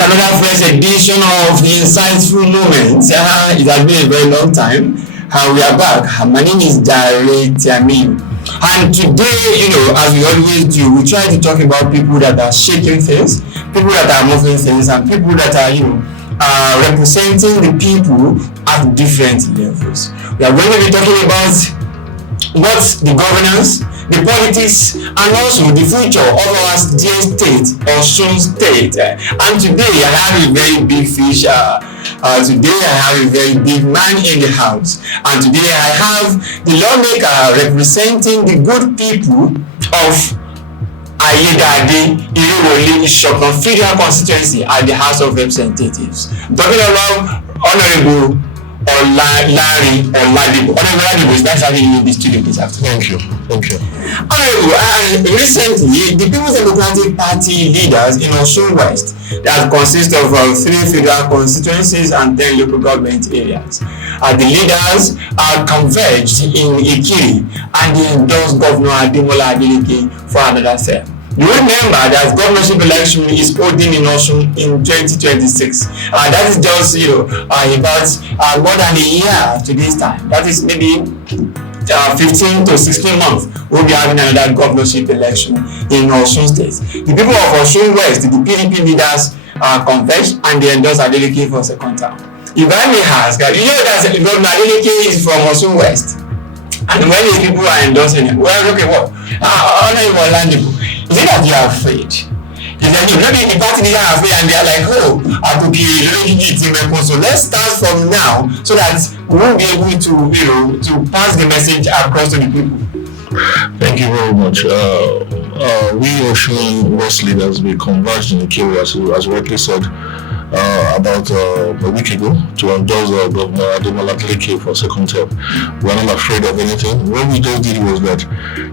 is another fresh edition of the Insightful Moment. It has been a very long time. We are back. My name is Jare Tiamiyu. And today, as we always do, we try to talk about people that are shaking things, people that are moving things, and people that are, representing the people at different levels. We are going to be talking about what the governance, the politics, and also the future of our dear state, Osun State. And today I have a very big fish. Today I have a very big man in the house. And today I have the lawmaker representing the good people of Ayedade Irewole Isokan Federal Constituency at the House of Representatives. Talking about Honorable Lanre Oladebo. Honorable Oladebo is actually in the studio this afternoon. Thank you. Honorable, recently, the People's Democratic Party leaders in Osun West that consist of 3 federal constituencies and 10 local government areas. The leaders are converged in Ikiri and they endorsed Governor Adeleke for another term. You remember that governorship election is holding in Osun in 2026. That is just about more than a year to this time. That is maybe 15 to 16 months. We'll be having another governorship election in Osun State. The people of Osun West, the PDP leaders, converged and they endorsed Adeleke for second term. If I may ask, that Governor Adeleke is from Osun West, and when these people are endorsing him, well, okay, what? Honorable Oladebo, is it that you are afraid? Is that the party leaders are afraid and they are like, so let's start from now so that we will be able to pass the message across to the people. Thank you very much. We Osun West leaders, we converged in the Ikiri, as rightly said, about a week ago to endorse Governor Adeleke for second term. We're not afraid of anything. What we just did was that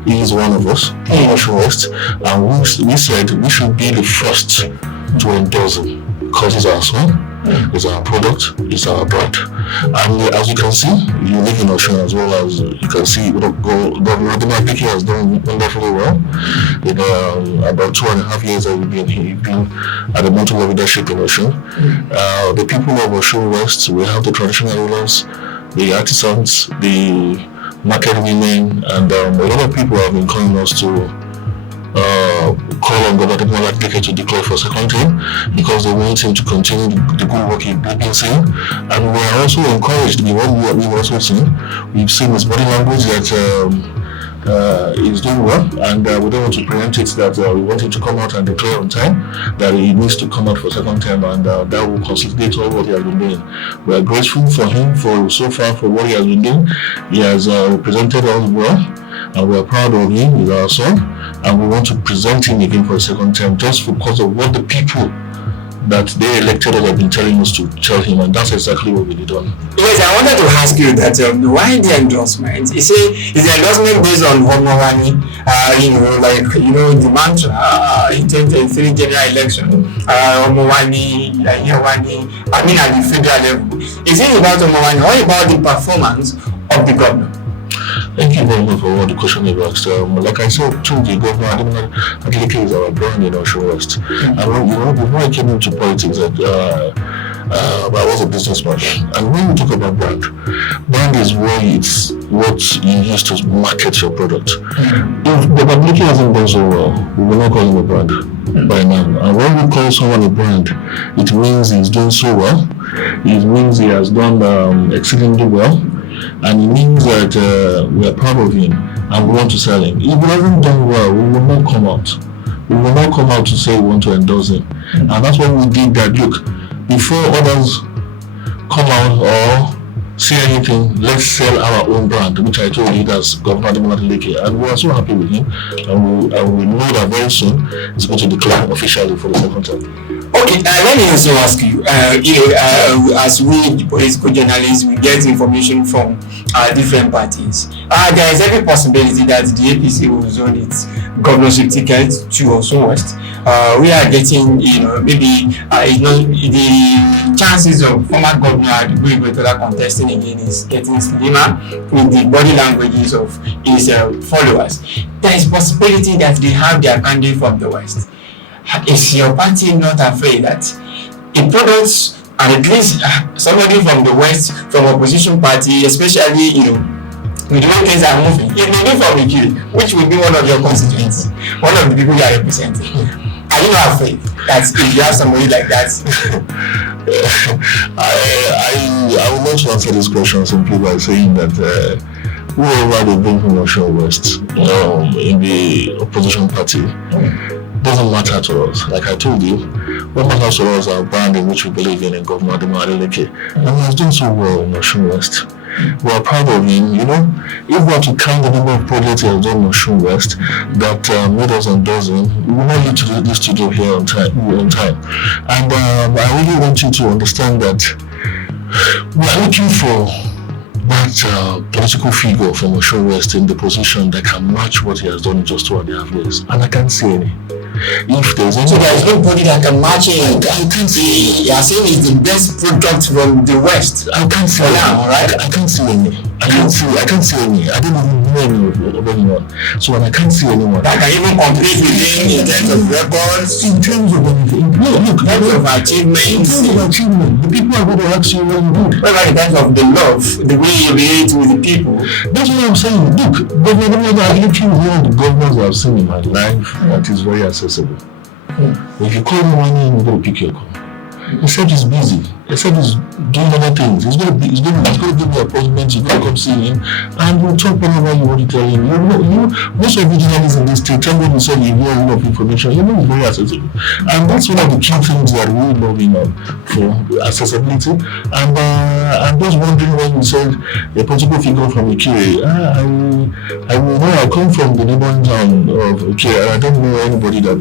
he is one of us in Osun West, and we said we should be the first to endorse him because he's our son, it's our product, it's our brand. And as you can see, you live in Osun as well, as you can see, Governor Adeleke has done wonderfully well. In about 2.5 years that he's been at the mantle of leadership in Osun. The people of Osun West, we have the traditional rulers, the artisans, the market women, and a lot of people have been calling us to call on Governor Adeleke to declare for second term because they want him to continue the good work he's been saying. And we are also encouraged by what we've also seen. We've seen his body language that he's doing well, and we don't want to preempt it that we want him to come out and declare on time that he needs to come out for second term, and that will consolidate all what he has been doing. We are grateful for him for what he has been doing. He has represented us well, and we are proud of him. He's our son, and we want to present him again for a second term just because of what the people that they elected us have been telling us to tell him, and that's exactly what we did on. Yes, I wanted to ask you that why the endorsement? Is the endorsement based on Homowani? The mantra in 2023 general election, Homowani, Yawani, at the federal level. Is it about Homowani or about the performance of the governor? Thank you very much for all the question you asked. Like I said, the Governor Adeleke is our brand in Osun West. And before I came into politics, I was a businessman. And when we talk about brand is what you use to market your product. If the Adeleke hasn't done so well, we will not call him a brand by now. And when we call someone a brand, it means he's doing so well. It means he has done exceedingly well. And it means that we are proud of him and we want to sell him. If he hasn't done well, we will not come out. We will not come out to say we want to endorse him. And that's why we did that. Look, before others come out or say anything, let's sell our own brand, which I told you that's Governor Adeleke. And we are so happy with him. And we know that very soon he's going to declare officially for the second term. Okay, let me also ask you, as we political journalists, we get information from different parties. There is every possibility that the APC will zone its governorship ticket to Osun West. We are getting, maybe the chances of former Governor Adeleke contesting again is getting slimmer with the body languages of his followers. There is possibility that they have their candidate from the West. Is your party not afraid that a product, and at least somebody from the West, from opposition party, especially, with the way things are moving, it may be from Ikiri, which will be one of your constituents, one of the people you are representing. Are you not afraid that if you have somebody like that? I would like to answer this question simply by saying that whoever they bring from Osun West in the opposition party doesn't matter to us. Like I told you, what matters to us are brand in which we believe in Governor Adeleke, and he has done so well in Osun West. We are proud of him. If we are to count the number of projects he has done in Osun West that made us endorse him, we will not need to this studio here on time. And I really want you to understand that we are looking for that political figure from Osun West in the position that can match what he has done in just 2.5 years, and I can't see any. If there's any, so there is nobody that can match him. I can't see. You are saying he's the best product from the West. I can't see now, right? I can't see any. I can't see any. I don't even know anyone. So when I can't see anyone that can even compete with him in terms of records, in terms of anything. Look, in terms of achievements. The people are going to ask you what you did. What about in terms of the love, the way you relate with the people? That's what I'm saying. Look, Governor Adeleke is one of the governors I've seen in my life that is very accessible. If you call him one name, he's going to pick your call. He said he's busy. He said he's doing other things. He's going to give me appointments. You're going to come see him, and we'll talk whatever you want to tell him. Most of the journalists in this state, tell me you said you know a lot of information. He's very accessible, and that's one of the key things that we love him for accessibility. And I'm just wondering when you said a political figure from Ikire. I come from the neighboring town of Ikire, and I don't know anybody that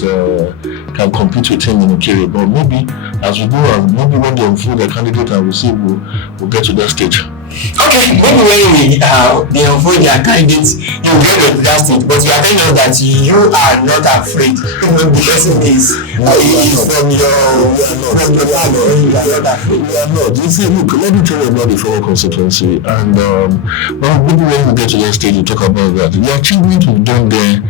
can compete with him in Ikire. But maybe as we go, maybe when they unfold the candidate and we see, we'll get to that stage. Okay, maybe when they unfold their candidates, you'll get to that stage. But you are telling us that you are not afraid. Even the person is from your family. You are not afraid. We are not. You see, look, let me tell you about the former constituency. And maybe when we get to that stage, you talk about that. The achievement we've done there,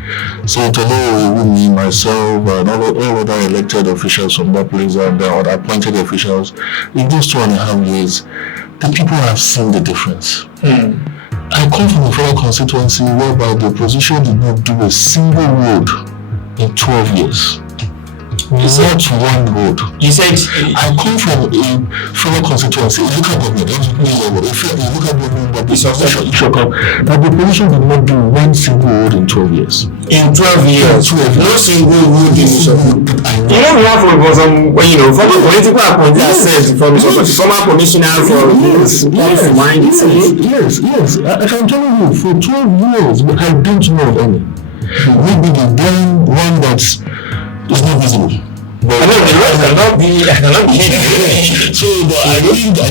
so to know me, myself, and all other elected officials from that place and other appointed officials, in those 2.5 years, the people have seen the difference. I come from a federal constituency whereby the opposition did not do a single road in 12 years. It's not one road. You said I come from a federal constituency, a local government, a local government that the opposition did not do one single road in 12 years. In 12 years, no single road in Sokoto. We have some, former political appointees said from former commissioner for Yes. I can tell you for 12 years, but I don't know of any. Maybe the one that's not visible. But cannot be. So I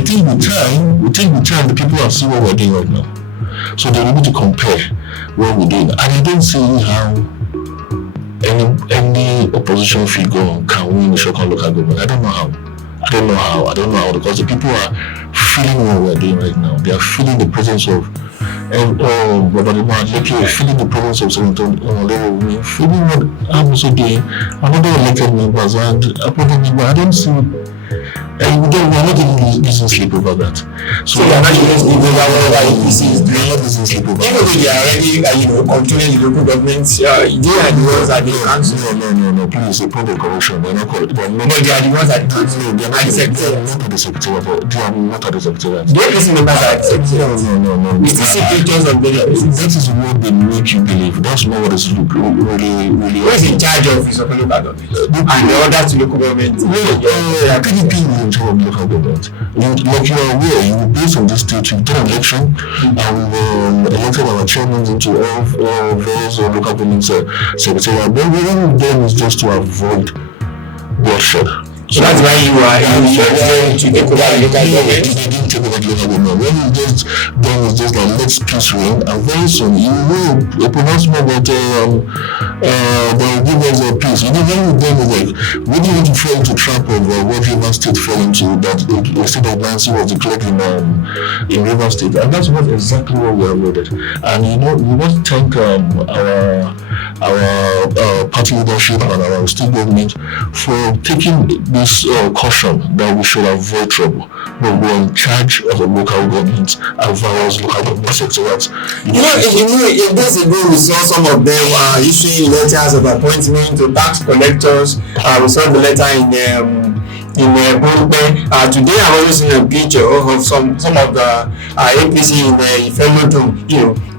think with time the people are seeing what we're doing right now. So they're able to compare what we're doing. And I don't see how any opposition figure can win the Shokan local government. I don't know how, because the people are feeling what we're doing right now. They are feeling the presence of Governor Adeleke, feeling the presence of Senator Lanre, feeling what I'm also doing, another elected members, and I don't see. And we're not even losing sleep over that. So you're not losing sleep over whatever APC is doing. We're not losing sleep over that. Even though they are already, controlling the local governments, they are the ones that they council. No, please, a point of correction. They're not correct. But they are the ones that council. They're not at the secretariat. They are not at the secretariat. The APC members are at the secretariat. No. We still see pictures of the APC. That is what they make you believe. That's not what is really. Who is in charge of his local government? And the others to local government? PDP in charge of local government. Like you are aware, you were based on this state, you've done election, and we've elected our chairmen into all various local government secretariat. But what we've done is just to avoid bloodshed. So that's why you are going to take over the local government? Didn't take over the local government. What we've just done is just like, let's peace reign, and very soon you will a pronouncement that they will give us a peace. When we've done is like, we don't want to fall into trap of what Rivers State fell into, that the state of Nancy was declared in Rivers State, and that's exactly what we avoided. And we want to thank our our party leadership and our state government for taking this caution that we should avoid trouble. But we're in charge of the local government and various local government sectors. In days ago, we saw some of them issuing letters of appointment to tax collectors. We saw the letter in Bombe. Today I'm also seeing a picture of some of the APC in Ifelodun,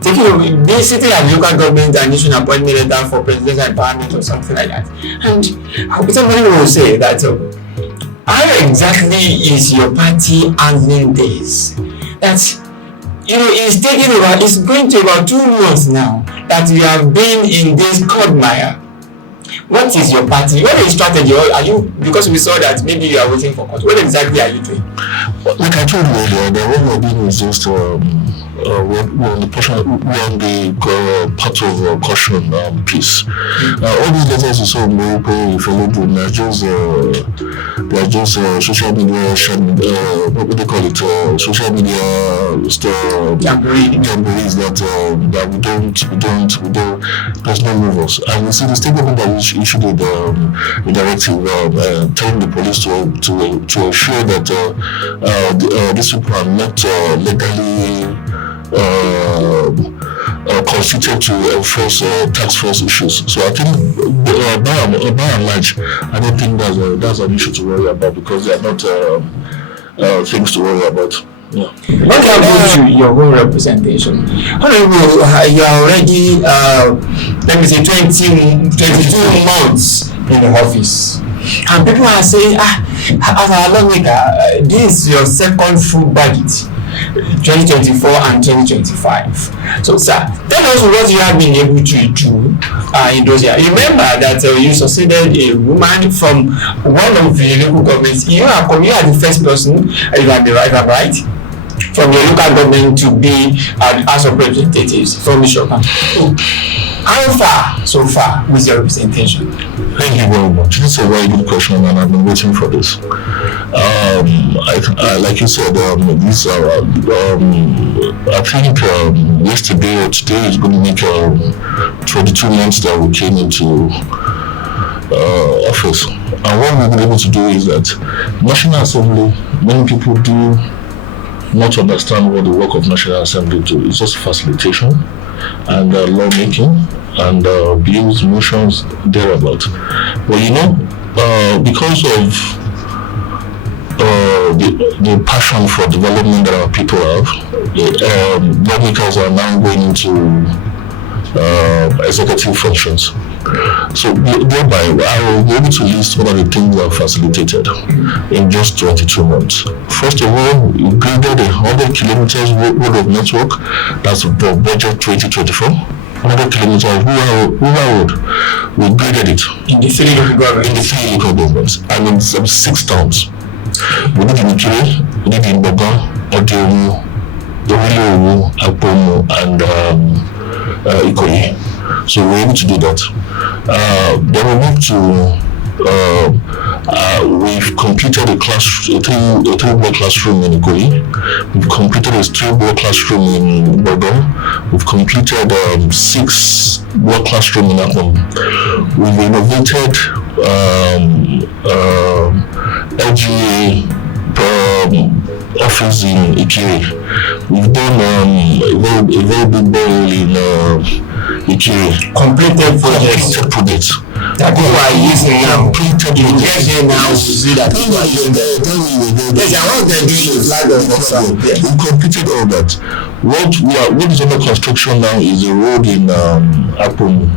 taking sitting at local government and issuing an appointment letter for presidential empowerment or something like that. And somebody will say that how exactly is your party handling this? That it's taking about, it's going to about 2 months now that you have been in this quagmire. What is your party? What is your strategy? Are you, because we saw that maybe you are waiting for court. What exactly are you doing? Like I told you earlier, what we're doing is just we're on the portion, we're on the part of caution piece. All these letters you saw in Morocco, if you look at they're just social media, what do they call it? Social media jamborees that we don't, does not move us. And we see the state government that issued a directive telling the police to ensure that these people are not legally constituted to enforce tax force issues. So I think by and large, I don't think that's an issue to worry about, because they are not things to worry about. Yeah. What about your own representation? Honorable, you are already, let me say, 22 months in the office. And people are saying, as a lawmaker, this is your second full budget, 2024 and 2025. So, sir, tell us what you have been able to do in those years. Remember that you succeeded a woman from one of the local governments. You are the first person, if I'm right, from your local government to be an House of Representatives from Michoacan. How far so far with your representation? Thank you very much. This is a very good question, and I've been waiting for this. Like you said, I think yesterday or today is going to make 22 months that we came into office. And what we've been able to do is that National Assembly, many people do not understand what the work of National Assembly do. It's just facilitation and lawmaking and bills, motions, thereabout. But because of the passion for development that our people have, lawmakers are now going into executive functions. So thereby, I will be able to list one of the things I've facilitated in just 22 months. First of all, we graded 100 kilometers road of network. That's the budget 2024. 100 kilometers rural road. We graded it in the 3 local governments. And in 6 towns. We did in Ikire, we did in Boga, Odiomu, Owu, Apomo, and Ikoyi. So we're able to do that. Then we moved to we've completed a 3-block classroom in Ikoyi. We've completed a 3-block classroom in Boga. We've completed 6-block classroom in Apom. We've renovated LGA office in Ikire. We've done a very big borehole in Ikire. Completed projects that people are using now. You get there now, you see that people are using them. Yes, and what they're doing is like the boxer. We completed all that. What is under construction now is a road in Apom.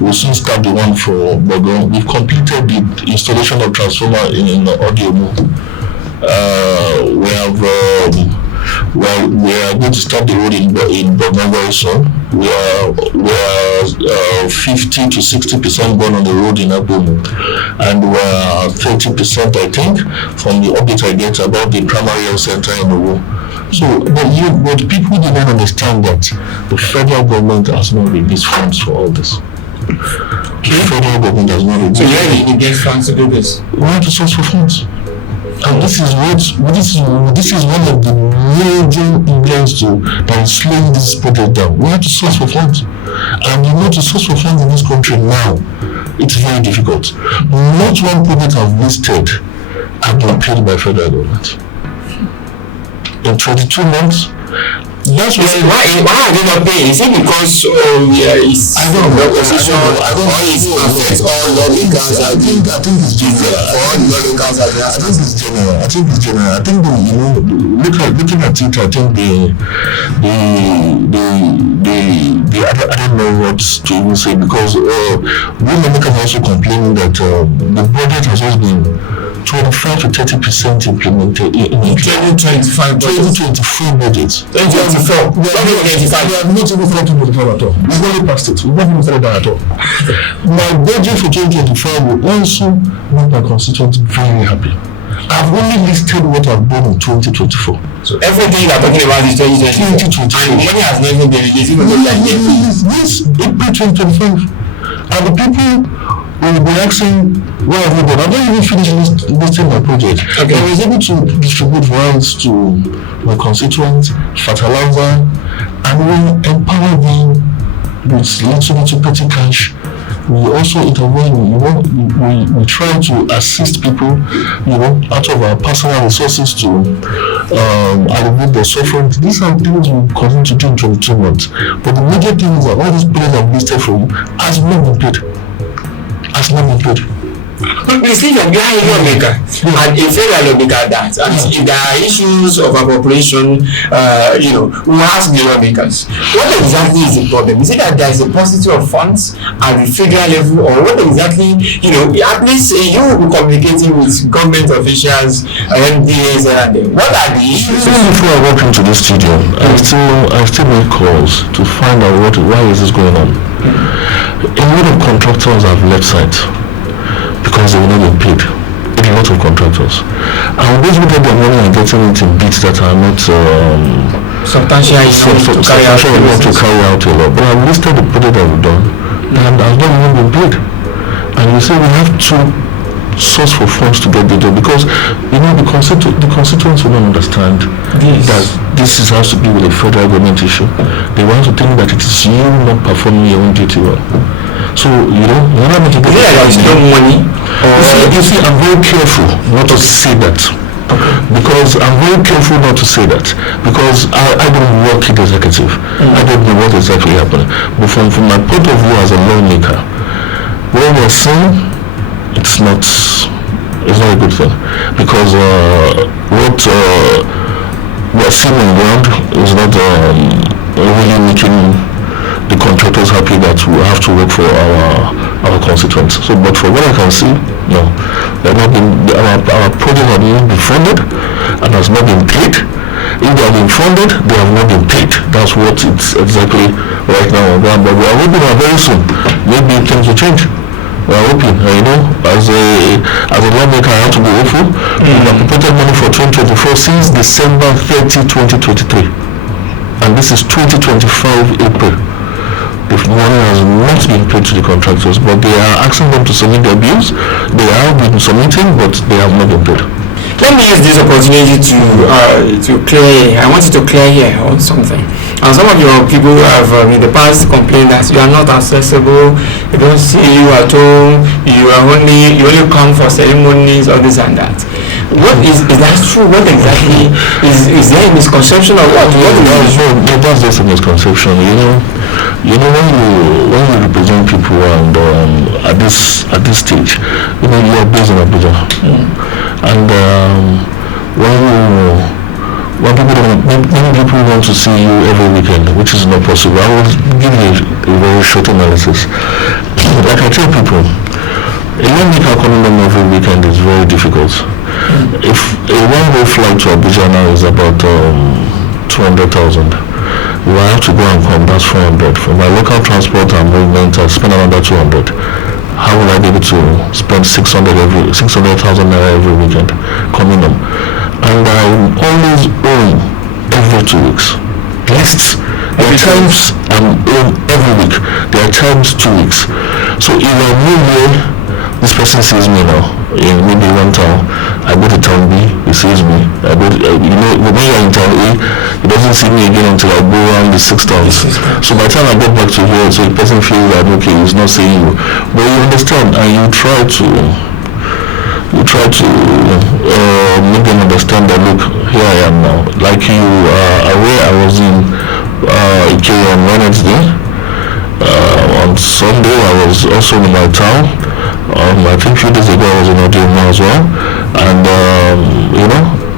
We'll soon start the one for Bogon. We've completed the installation of transformer in Odiomu. We are going to start the road in Bogon very soon. We are 50 to 60% gone on the road in Abomu, and we are 30%, I think, from the update I get about the primary health center in Owo. So, but people do not understand that the federal government has not released funds for all this. The federal government has not released. So you get funds to do this? We have to source for funds. And this is one of the major ingredients that is slowing this project down. We have to source for funds, and to source for funds in this country now, it's very difficult. Not one project I've listed have been paid by federal government in 22 months. That's why are they not paying? Is it because it's I don't know. opposition or it's affects all lawmakers? I think it's general. All lawmakers are there. I think it's general. I think looking at it, I think I don't know what to even say, because lawmakers also complaining that the budget has always been 25 to 30% implemented in 2024 budgets. 2024. We have not even started 2025 at all. We've only passed it. We've not even started that at all. My budget for 2025 will also make my constituents very happy. I've only listed what I've done in 2024. So everything you're talking about is 2024. And money has not even been released. Yes, April 2025. And the people will be asking, why have you done? I've not even finished listing my project. Okay. I was able to distribute rights to my constituents, fertilizer, and we empower them with little petty cash. We also intervene, we try to assist people, out of our personal resources to alleviate their suffering. These are things we continue to do in 22 months. But the major thing is that all these players I've listed for you has not been paid. You see, you are a lawmaker and a federal lawmaker that, and if there are issues of appropriation, we ask the lawmakers, what exactly is the problem? Is it that there is a paucity of funds at the federal level, or what exactly, at least you will be communicating with government officials, MDAs, and what are the issues? Even before I walked into the studio, I still make calls to find out why is this going on. A lot of contractors have left site because they were not being paid. A lot of contractors. And those who get their money are getting it in bits that are not substantial enough to carry out a lot. But I've listed the project that we've done, and I've not even been paid. And you say we have to source for funds to get the job, because the constituents will not understand that this has to do with a federal government issue. They want to think that it is you not performing your own duty well. So we're not going to get there is no money. You see, I'm very careful not to say that. Because I'm very careful not to say that, because I don't work in the executive. I don't know what exactly happened. But from my point of view as a lawmaker, what we're saying, it's not a good thing, because what we're seeing on the ground is not really making the contractors happy that we have to work for our constituents. So, but for what I can see, no, our project has not been funded and has not been paid. If they have been funded, they have not been paid. That's what it's exactly right now on ground. But we are hoping that very soon, maybe things will change. We are hoping, as a lawmaker, I have to be hopeful. We have appropriated money for 2024 since December 30, 2023. And this is 2025 April. The money has not been paid to the contractors, but they are asking them to submit their bills. They have been submitting, but they have not been paid. Let me use this opportunity to clear. I want you to clear here on something. And some of your people have in the past complained that you are not accessible. They don't see you at home. You only come for ceremonies, all this and that. What is that true? What exactly is there a misconception or what? That's just a misconception. When you represent people and at this stage, you are based in Abuja, and many people want to see you every weekend, which is not possible. I will give you a very short analysis. Like I tell people, a lawmaker coming home every weekend is very difficult. If a one-way flight to Abuja now is about 200,000, if I have to go and come, that's 400. For my local transport and movement, I spend another 200. How will I be able to spend 600,000 naira every weekend coming home? And I always own every 2 weeks. Lists. There are times I'm home every week. There are times 2 weeks. So if I move here, this person sees me now in maybe one town, I go to town B, he sees me. I go to, when you're in town A, he doesn't see me again until I go around the 6 towns. So by the time I get back to here, so the person feels that, okay, he's not seeing you. But you understand, and you try to make them understand that, look, here I am now. Like you are aware, I was in Ikea on Wednesday. On Sunday, I was also in my town. I think a few days ago, I was in Odema as well. And,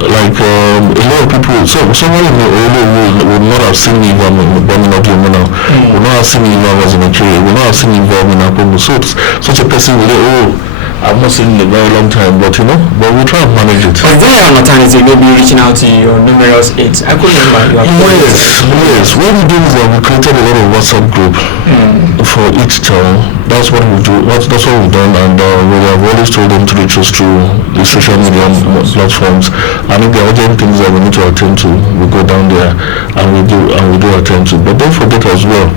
like a lot of people, so someone in the area would not have seen me if I'm in Odema now. Would not have seen me if I was in Ikea. Would not have seen me if I'm in Akobo. So such a person will say, I've not seen in a very long time, but we try to manage it. Was there an alternative, maybe reaching out to your numerous aides? I couldn't remember. Yes. What we do is that we created a lot of WhatsApp group for each town. That's what we do. That's what we've done, and we have always told them to reach us through the social media platforms. And if there are urgent things that we need to attend to, we go down there and we do attend to. But don't forget as well,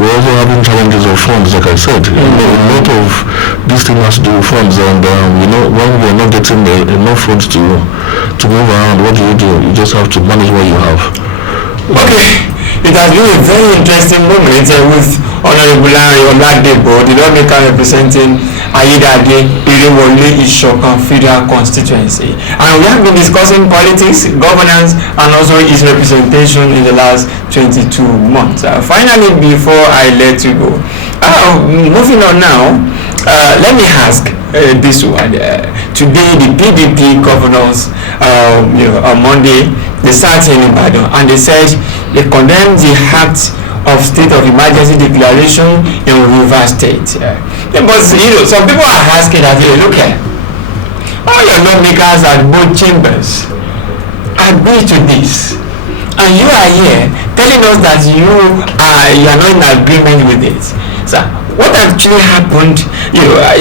we're also having challenges of funds, like I said. A lot of this thing has to do with funds, and when we're not getting enough funds to move around, what do? You just have to manage what you have. Okay, it has been a very interesting moment with Honorable Lanre Oladebo, the lawmaker representing Ayédáadé Irewole Ìṣọ̀kan Federal Constituency, and we have been discussing politics, governance, and also his representation in the last 22 months. Finally, before I let you go, moving on now, let me ask this one. Today, the PDP governors, on Monday, they sat in Ibadan and they said they condemned the act of state of emergency declaration in Rivers State. But some people are asking that, look here, all your lawmakers at both chambers agree to this, and you are here telling us that you are not in agreement with it. So what actually happened?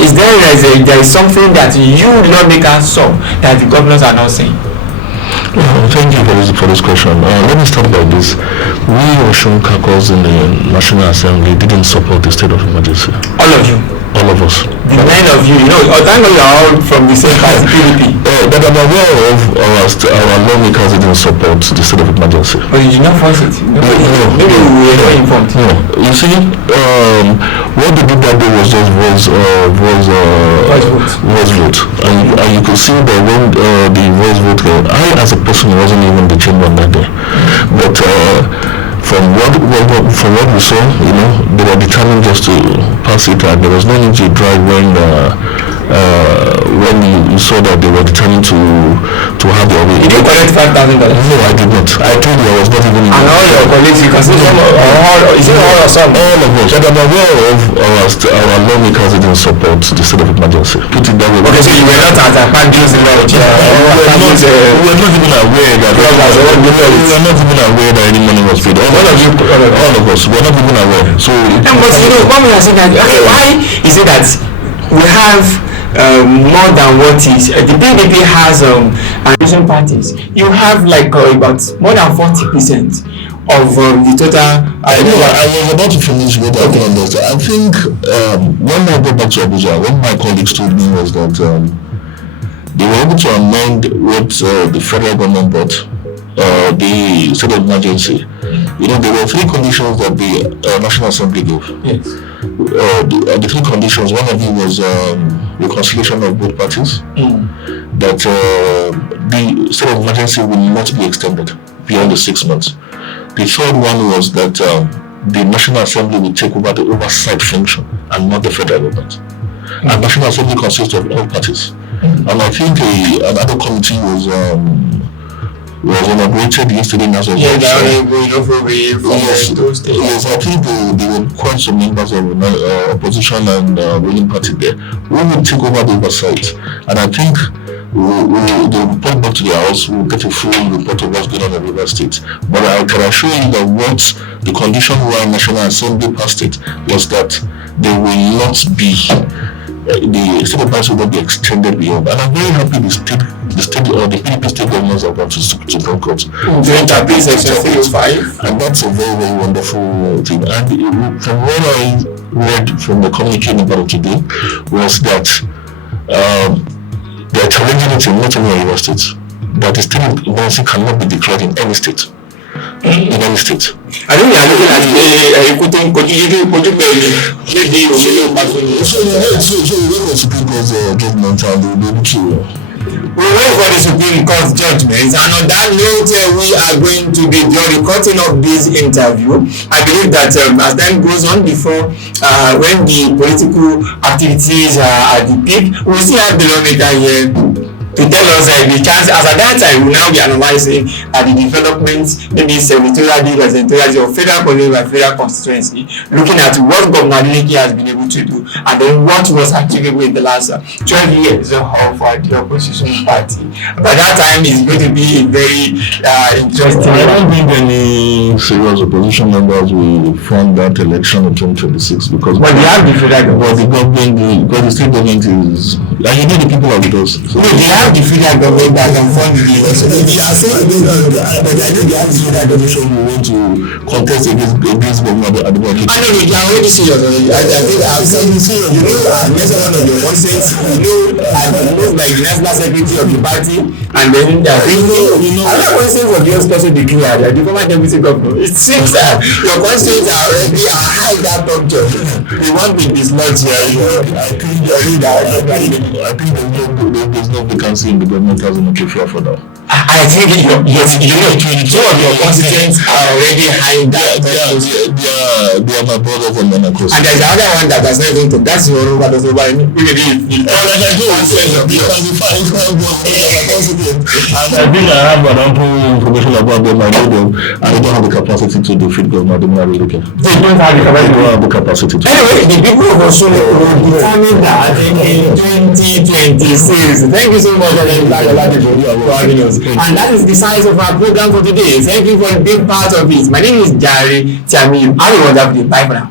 Is there is something that you lawmakers saw that the governors are not saying? Thank you for this question. Let me start by this. We Osun caucus in the National Assembly didn't support the state of emergency. All of you? All of us. The 9 of you, thank God you are all from the same party, PDP. That I'm aware of, our lawmakers didn't support the state of emergency. But you did not force it? Maybe we were not informed. No. You see, what they did that day was just voice vote. And you could see that when the voice vote came, I as a person wasn't even in the chamber on that day. But from what we saw, they were determined just to pass it, and there was no need to drive when you saw that they were determined to have their way. Did you collect $5,000? No, I did not. I told you I was not even in. And all your colleagues, you can see all or some? All of us. That I'm aware of, our lawmakers didn't support the state of emergency. Put it that way. Okay, so you were not at a panels in the we were not even aware that any money was paid. All of us were not even aware. So but when we are saying that, okay, why is it that we have more than what is the PDP has opposition parties? You have like about more than 40% of the total. I was about to finish what I can understand. I think when I got back to Abuja, what my colleagues told me was that they were able to amend what the federal government brought, the state of emergency. There were 3 conditions that the National Assembly gave. Yes. The 3 conditions, one of them was reconciliation of both parties, that the state of emergency will not be extended beyond the 6 months. The third one was that the National Assembly will take over the oversight function and not the federal government. And National Assembly consists of all parties. And I think another committee was inaugurated yesterday in Nassau. Yes, I think there were quite some members of opposition and ruling party there. We will take over the oversight, and I think they'll report back to the House. We'll get a full report of what's going on in River State. But I can assure you that what the condition why National Assembly passed it was that there will not be the state of emergency will not be extended beyond. And I'm very happy the PDP state governors have gone to Supreme Court to interpret Section 305, and that's a very, very wonderful thing. And from what I read from the communique about today was that They are challenging it in not only Oyo State, that the state emergency cannot be declared in any state. In any state. I think we are looking at the Kutum maybe So we wait for Supreme Court's judgment and they will be able to. We wait for the Supreme Court judgment, and on that note, we are going to be recording of this interview. I believe that as time goes on, before when the political activities are at the peak, we will still have the lawmaker here to tell us the chance. As at that time, we will now be analyzing the developments, maybe senatorial or federal federal constituency, looking at what Governor Adeleke has been able to do, and then what was achievable in the last 12 years of the opposition party. By that time, it's going to be very interesting. I don't think any serious opposition members will fund that election in 2026 because they have the federal government. Because the state government is, and you know the people are with us. So they have the federal government that can fund the election. If you are saying they have the federal government who want to contest against Governor Adeleke. I know they are already serious. I think I've seen serious. You know, next one of your concerns, I know like the national secretary of the party, and then another concern for the also declared the former deputy governor. It seems that your concerns are already high that top job. They want to dislodge here. I think there's no vacancy in the government as an Okefia for now. I think two of your constituents are already high that. They are my brothers and men across. And there's the other one that has not even took. That's your over. That's over. And I think I have an ample information about them. I know them. I don't have the capacity to defeat Governor Adeleke. They don't have the capacity. They don't have the capacity to. Anyway, the people of Osun will determine that in 2026. Thank you so much, Lanre Oladebo, for having us. And that is the size of our program for today. Thank you for a big part of it. My name is Jare Tiamiyu. Have a wonderful day. Bye for now.